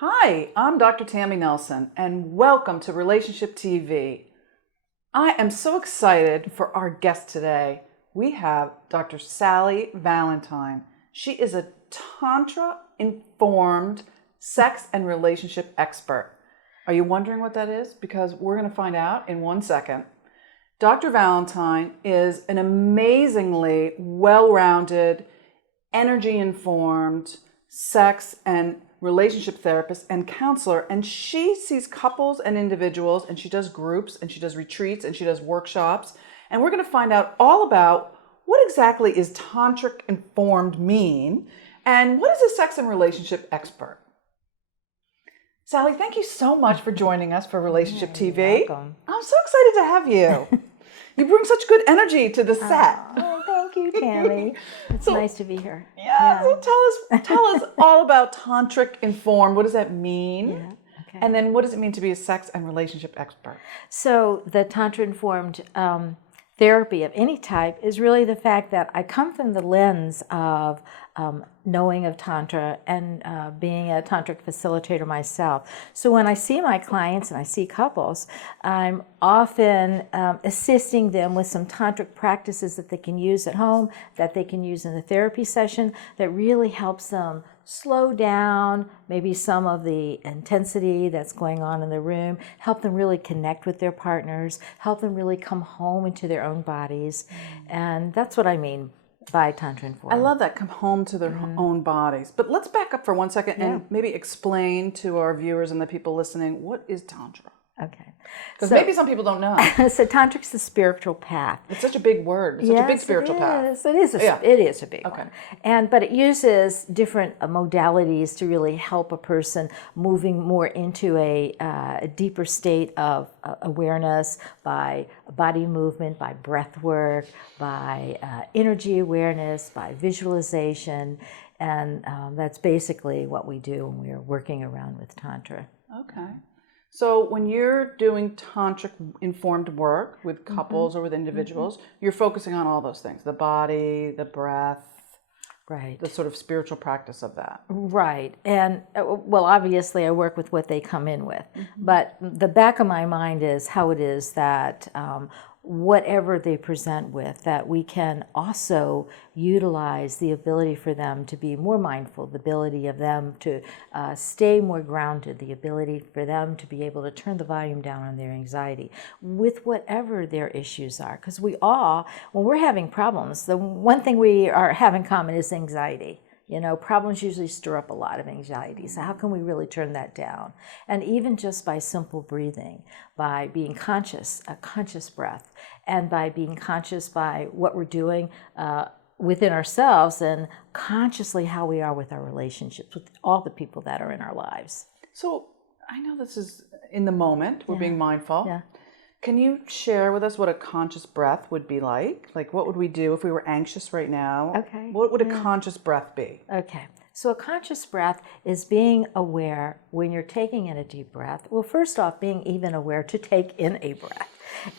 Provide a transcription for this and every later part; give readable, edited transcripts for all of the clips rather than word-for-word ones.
Hi, I'm Dr. Tammy Nelson, and welcome to Relationship TV. I am so excited for our guest today. We have Dr. Sally Valentine. She is a Tantra-informed sex and relationship expert. Are you wondering what that is? Because we're going to find out in 1 second. Dr. Valentine is an amazingly well-rounded, energy-informed sex and relationship therapist and counselor, and she sees couples and individuals, and she does groups, and she does retreats, and she does workshops, and we're going to find out all about what exactly is tantric informed mean, and what is a sex and relationship expert. Sally, thank you so much for joining us for Relationship TV. You're welcome. I'm so excited to have you. You bring such good energy to the set. Oh, thank you, Tammy. It's nice to be here. Yeah, so tell us all about tantric informed. What does that mean? Yeah, okay. And then what does it mean to be a sex and relationship expert? So the Tantra informed therapy of any type is really the fact that I come from the lens of knowing of Tantra and being a Tantric facilitator myself. So when I see my clients and I see couples, I'm often assisting them with some Tantric practices that they can use at home, that they can use in the therapy session, that really helps them slow down maybe some of the intensity that's going on in the room, help them really connect with their partners, help them really come home into their own bodies. And that's what I mean by Tantra informed. I love that, come home to their own bodies. But let's back up for 1 second and maybe explain to our viewers and the people listening, what is Tantra? Okay. Because maybe some people don't know. So Tantric's the spiritual path. It's such a big word. It's such a big spiritual path. It is a big one. But it uses different modalities to really help a person moving more into a deeper state of awareness by body movement, by breath work, by energy awareness, by visualization. And that's basically what we do when we're working around with Tantra. Okay. So when you're doing tantric informed work with couples or with individuals, you're focusing on all those things, the body, the breath, right, the sort of spiritual practice of that. Right. And well, obviously I work with what they come in with, but the back of my mind is how it is that whatever they present with, that we can also utilize the ability for them to be more mindful, the ability of them to stay more grounded, the ability for them to be able to turn the volume down on their anxiety with whatever their issues are. Because we all, when we're having problems, the one thing we have in common is anxiety. You know, problems usually stir up a lot of anxiety. So how can we really turn that down? And even just by simple breathing, by being conscious, a conscious breath, and by being conscious by what we're doing within ourselves and consciously how we are with our relationships, with all the people that are in our lives. So I know this is in the moment, we're being mindful. Yeah. Can you share with us what a conscious breath would be like? Like, what would we do if we were anxious right now? Okay. What would a conscious breath be? Okay. So a conscious breath is being aware when you're taking in a deep breath. Well, first off, being even aware to take in a breath.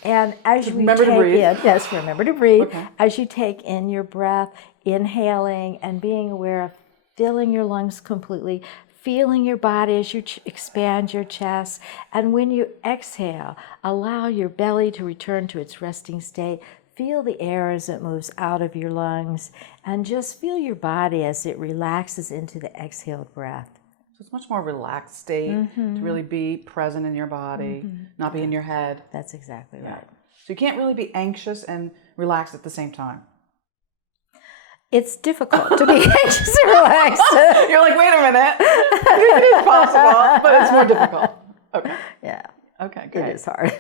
And as you remember to breathe. Remember to breathe. Okay. As you take in your breath, inhaling and being aware of filling your lungs completely, feeling your body as you expand your chest. And when you exhale, allow your belly to return to its resting state. Feel the air as it moves out of your lungs, and just feel your body as it relaxes into the exhaled breath. So it's much more relaxed state to really be present in your body, not be in your head. That's exactly right. So you can't really be anxious and relaxed at the same time. It's difficult to be anxious and relaxed. You're like, wait a minute. It is possible, but it's more difficult. Okay. Yeah. Okay, good. It is hard.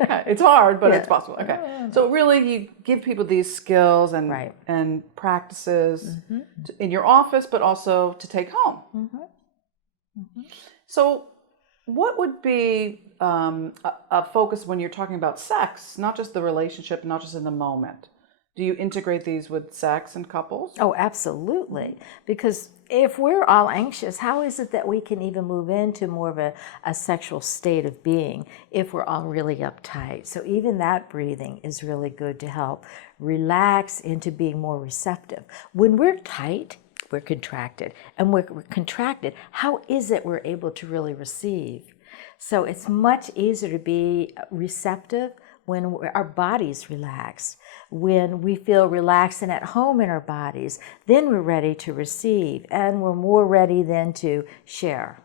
Okay. It's hard, but it's possible. Okay. So really you give people these skills and practices in your office, but also to take home. So what would be a focus when you're talking about sex, not just the relationship, not just in the moment? Do you integrate these with sex and couples? Oh, absolutely. Because if we're all anxious, how is it that we can even move into more of a sexual state of being if we're all really uptight? So even that breathing is really good to help relax into being more receptive. When we're tight, we're contracted. And we're contracted, how is it we're able to really receive? So it's much easier to be receptive when our body's relaxed. When we feel relaxed and at home in our bodies, then we're ready to receive, and we're more ready then to share.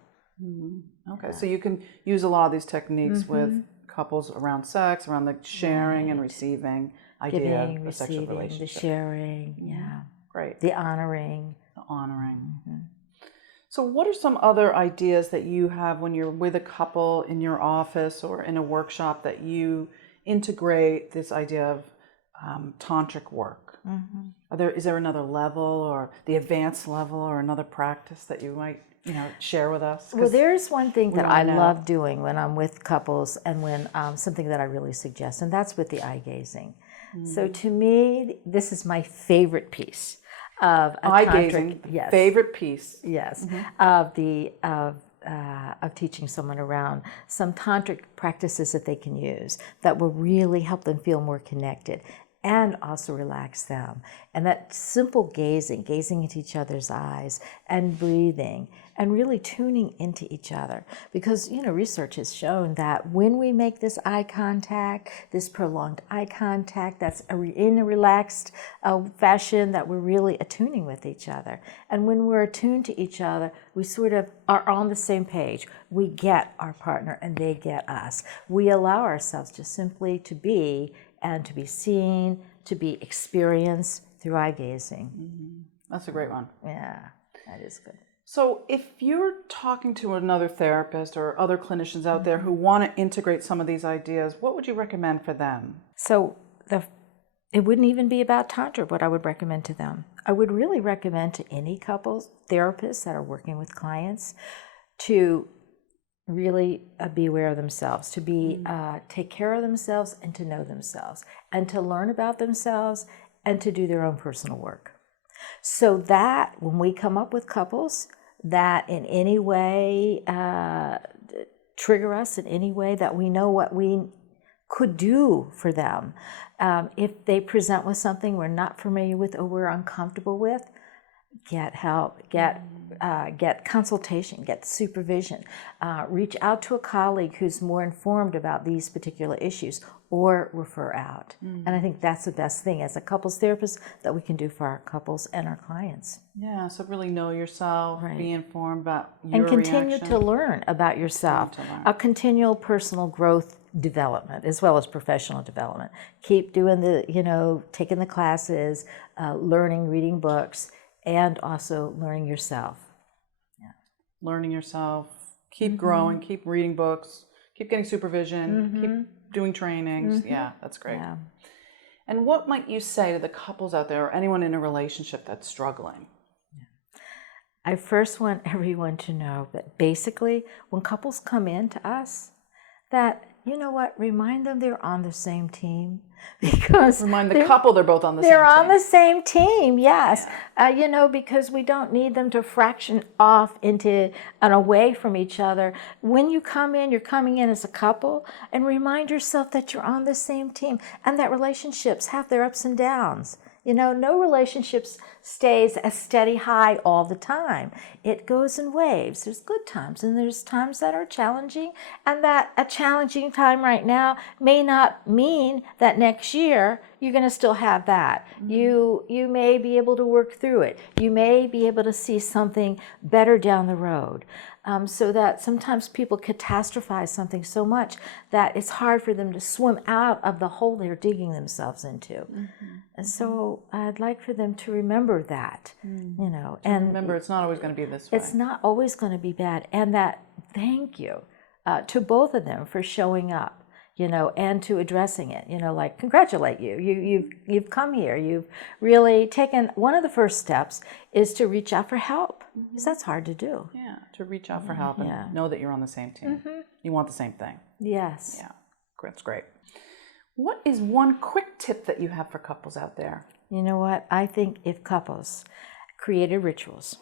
Okay, so you can use a lot of these techniques with couples around sex, around the sharing and receiving idea Giving, of sexual receiving, relationship. the sharing, yeah. Great. The honoring. The honoring. So what are some other ideas that you have when you're with a couple in your office or in a workshop that you integrate this idea of tantric work? Is there another level, or the advanced level, or another practice that you might share with us? Well, there's one thing that I know. love doing when I'm with couples, and when something that I really suggest, and that's with the eye gazing. So to me, this is my favorite piece of a eye tantric, gazing, yes, favorite piece. yes, of teaching someone around some tantric practices that they can use that will really help them feel more connected and also relax them. And that simple gazing into each other's eyes and breathing and really tuning into each other. Because, research has shown that when we make this eye contact, this prolonged eye contact, that's in a relaxed fashion, that we're really attuning with each other. And when we're attuned to each other, we sort of are on the same page. We get our partner and they get us. We allow ourselves just simply to be, and to be seen, to be experienced through eye gazing. That's a great one. Yeah, that is good. So if you're talking to another therapist or other clinicians out there who want to integrate some of these ideas, what would you recommend for them? So it wouldn't even be about Tantra what I would recommend to them. I would really recommend to any couples, therapists that are working with clients, to really be aware of themselves, to be take care of themselves and to know themselves, and to learn about themselves and to do their own personal work. So that when we come up with couples that in any way trigger us, in any way that we know what we could do for them, if they present with something we're not familiar with or we're uncomfortable with, get help, get consultation, get supervision, reach out to a colleague who's more informed about these particular issues, or refer out. And I think that's the best thing as a couples therapist that we can do for our couples and our clients. Yeah, so really know yourself, be informed about your and continue reaction. to learn about yourself. A continual personal growth development as well as professional development. Keep doing taking the classes, learning, reading books, and also learning yourself. Yeah. Learning yourself, keep growing, keep reading books, keep getting supervision, keep doing trainings. Yeah, that's great. Yeah. And what might you say to the couples out there or anyone in a relationship that's struggling? I first want everyone to know that basically when couples come in to us, that remind them they're on the same team, because remind the couple they're both on the same team. They're on the same team, yes. Yeah. Because we don't need them to fraction off into and away from each other. When you come in, you're coming in as a couple, and remind yourself that you're on the same team and that relationships have their ups and downs. No relationship stays a steady high all the time. It goes in waves. There's good times and there's times that are challenging, and that a challenging time right now may not mean that next year you're going to still have that. You may be able to work through it. You may be able to see something better down the road. So that sometimes people catastrophize something so much that it's hard for them to swim out of the hole they're digging themselves into. And so I'd like for them to remember that, and remember it's not always going to be this way. It's not always going to be bad, and that thank you to both of them for showing up. And to addressing it, like congratulate you. You've come here. You've really taken, one of the first steps is to reach out for help, because that's hard to do. Yeah, to reach out for help and know that you're on the same team. You want the same thing. Yes. Yeah, that's great. What is one quick tip that you have for couples out there? You know what? I think if couples created rituals,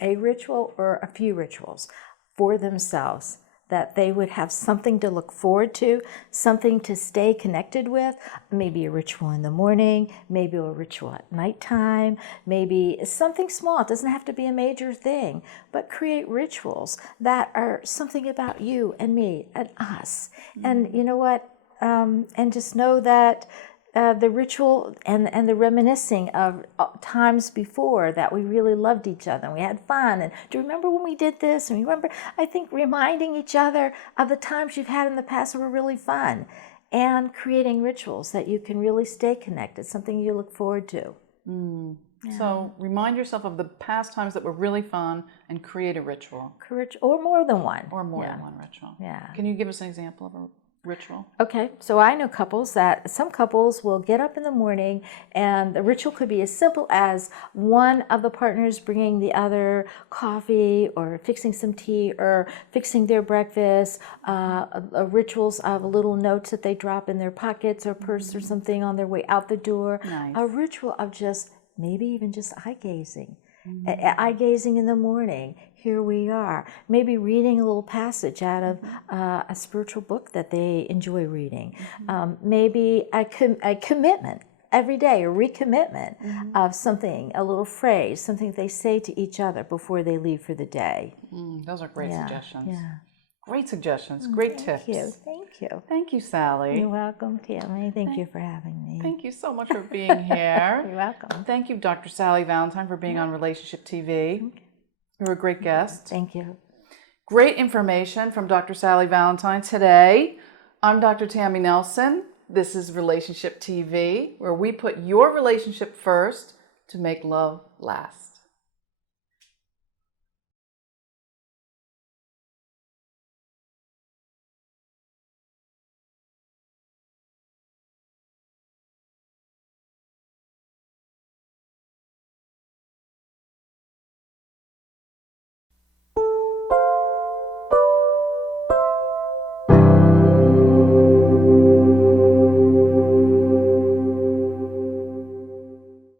a ritual or a few rituals for themselves that they would have something to look forward to, something to stay connected with, maybe a ritual in the morning, maybe a ritual at nighttime, maybe something small. It doesn't have to be a major thing, but create rituals that are something about you and me and us. And you know what? And just know that the ritual and the reminiscing of times before that we really loved each other and we had fun. And do you remember when we did this? And remember, I think reminding each other of the times you've had in the past that were really fun, and creating rituals that you can really stay connected, something you look forward to. So remind yourself of the past times that were really fun and create a ritual. Or more than one. Or more than one ritual. Yeah. Can you give us an example of a ritual? Okay, so I know some couples will get up in the morning, and the ritual could be as simple as one of the partners bringing the other coffee or fixing some tea or fixing their breakfast, rituals of little notes that they drop in their pockets or purse or something on their way out the door. Nice. A ritual of just maybe even just eye gazing. Eye gazing in the morning. Here we are. Maybe reading a little passage out of a spiritual book that they enjoy reading. Maybe a commitment every day, a recommitment of something, a little phrase, something they say to each other before they leave for the day. Those are great suggestions. Yeah. Great suggestions. Great tips. Thank you. Thank you, Sally. You're welcome, Tammy. Thank you for having me. Thank you so much for being here. You're welcome. Thank you, Dr. Sally Valentine, for being on Relationship TV. You're a great guest. Thank you. Great information from Dr. Sally Valentine today. I'm Dr. Tammy Nelson. This is Relationship TV, where we put your relationship first to make love last.